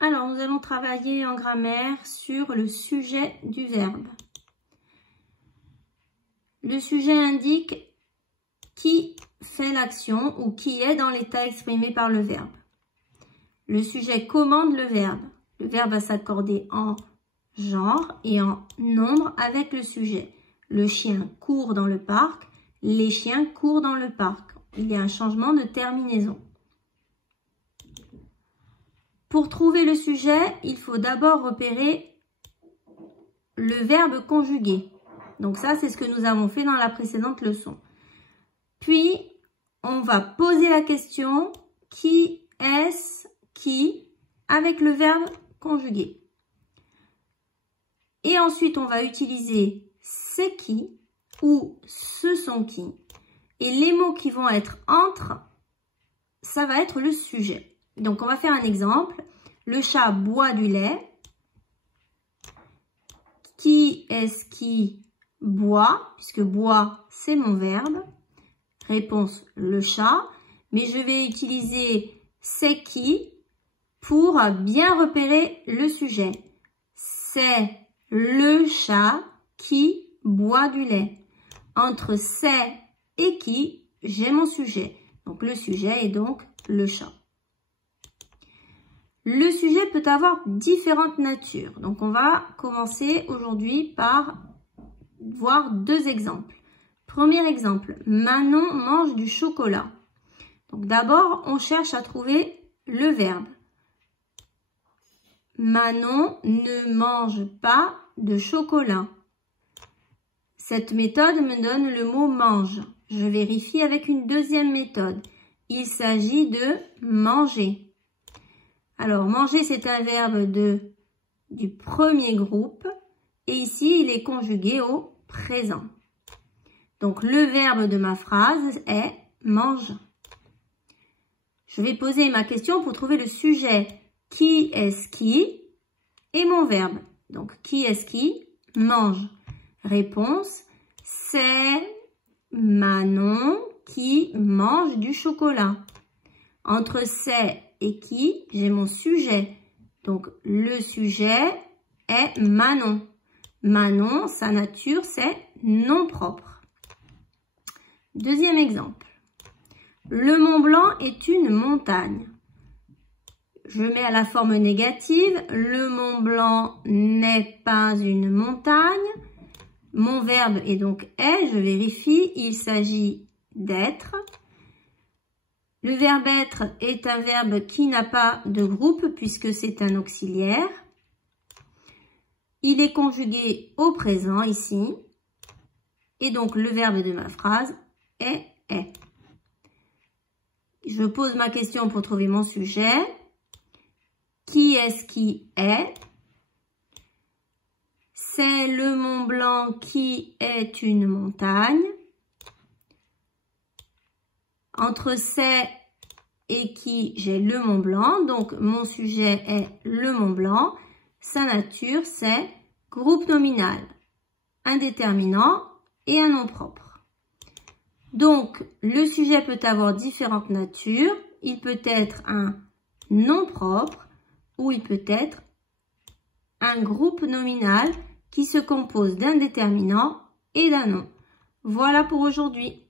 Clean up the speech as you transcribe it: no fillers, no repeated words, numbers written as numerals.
Alors, nous allons travailler en grammaire sur le sujet du verbe. Le sujet indique qui fait l'action ou qui est dans l'état exprimé par le verbe. Le sujet commande le verbe. Le verbe va s'accorder en genre et en nombre avec le sujet. Le chien court dans le parc. Les chiens courent dans le parc. Il y a un changement de terminaison. Pour trouver le sujet, il faut d'abord repérer le verbe conjugué. Donc ça, c'est ce que nous avons fait dans la précédente leçon. Puis, on va poser la question « Qui est-ce qui ?» avec le verbe conjugué. Et ensuite, on va utiliser « c'est qui » ou « ce sont qui ». Et les mots qui vont être entre, ça va être le sujet. Donc, on va faire un exemple. Le chat boit du lait. Qui est-ce qui boit? Puisque boit, c'est mon verbe. Réponse, le chat. Mais je vais utiliser c'est qui pour bien repérer le sujet. C'est le chat qui boit du lait. Entre c'est et qui, j'ai mon sujet. Donc, le sujet est donc le chat. Le sujet peut avoir différentes natures. Donc, on va commencer aujourd'hui par voir deux exemples. Premier exemple, Manon mange du chocolat. Donc, d'abord, on cherche à trouver le verbe. Manon ne mange pas de chocolat. Cette méthode me donne le mot mange. Je vérifie avec une deuxième méthode. Il s'agit de manger. Alors, manger, c'est un verbe du premier groupe. Et ici, il est conjugué au présent. Donc, le verbe de ma phrase est mange. Je vais poser ma question pour trouver le sujet. Qui est-ce qui? Et mon verbe. Donc, qui est-ce qui mange? Réponse, c'est Manon qui mange du chocolat. Entre c'est et qui, j'ai mon sujet. Donc, le sujet est Manon. Manon, sa nature, c'est nom propre. Deuxième exemple. Le Mont Blanc est une montagne. Je mets à la forme négative. Le Mont Blanc n'est pas une montagne. Mon verbe est donc est. Je vérifie. Il s'agit d'être. Le verbe être est un verbe qui n'a pas de groupe puisque c'est un auxiliaire. Il est conjugué au présent ici. Et donc, le verbe de ma phrase est. Je pose ma question pour trouver mon sujet. Qui est-ce qui est? C'est le Mont Blanc qui est une montagne. Entre c'est et qui, j'ai le Mont Blanc. Donc, mon sujet est le Mont Blanc. Sa nature, c'est groupe nominal, un déterminant et un nom propre. Donc, le sujet peut avoir différentes natures. Il peut être un nom propre ou il peut être un groupe nominal qui se compose d'un déterminant et d'un nom. Voilà pour aujourd'hui.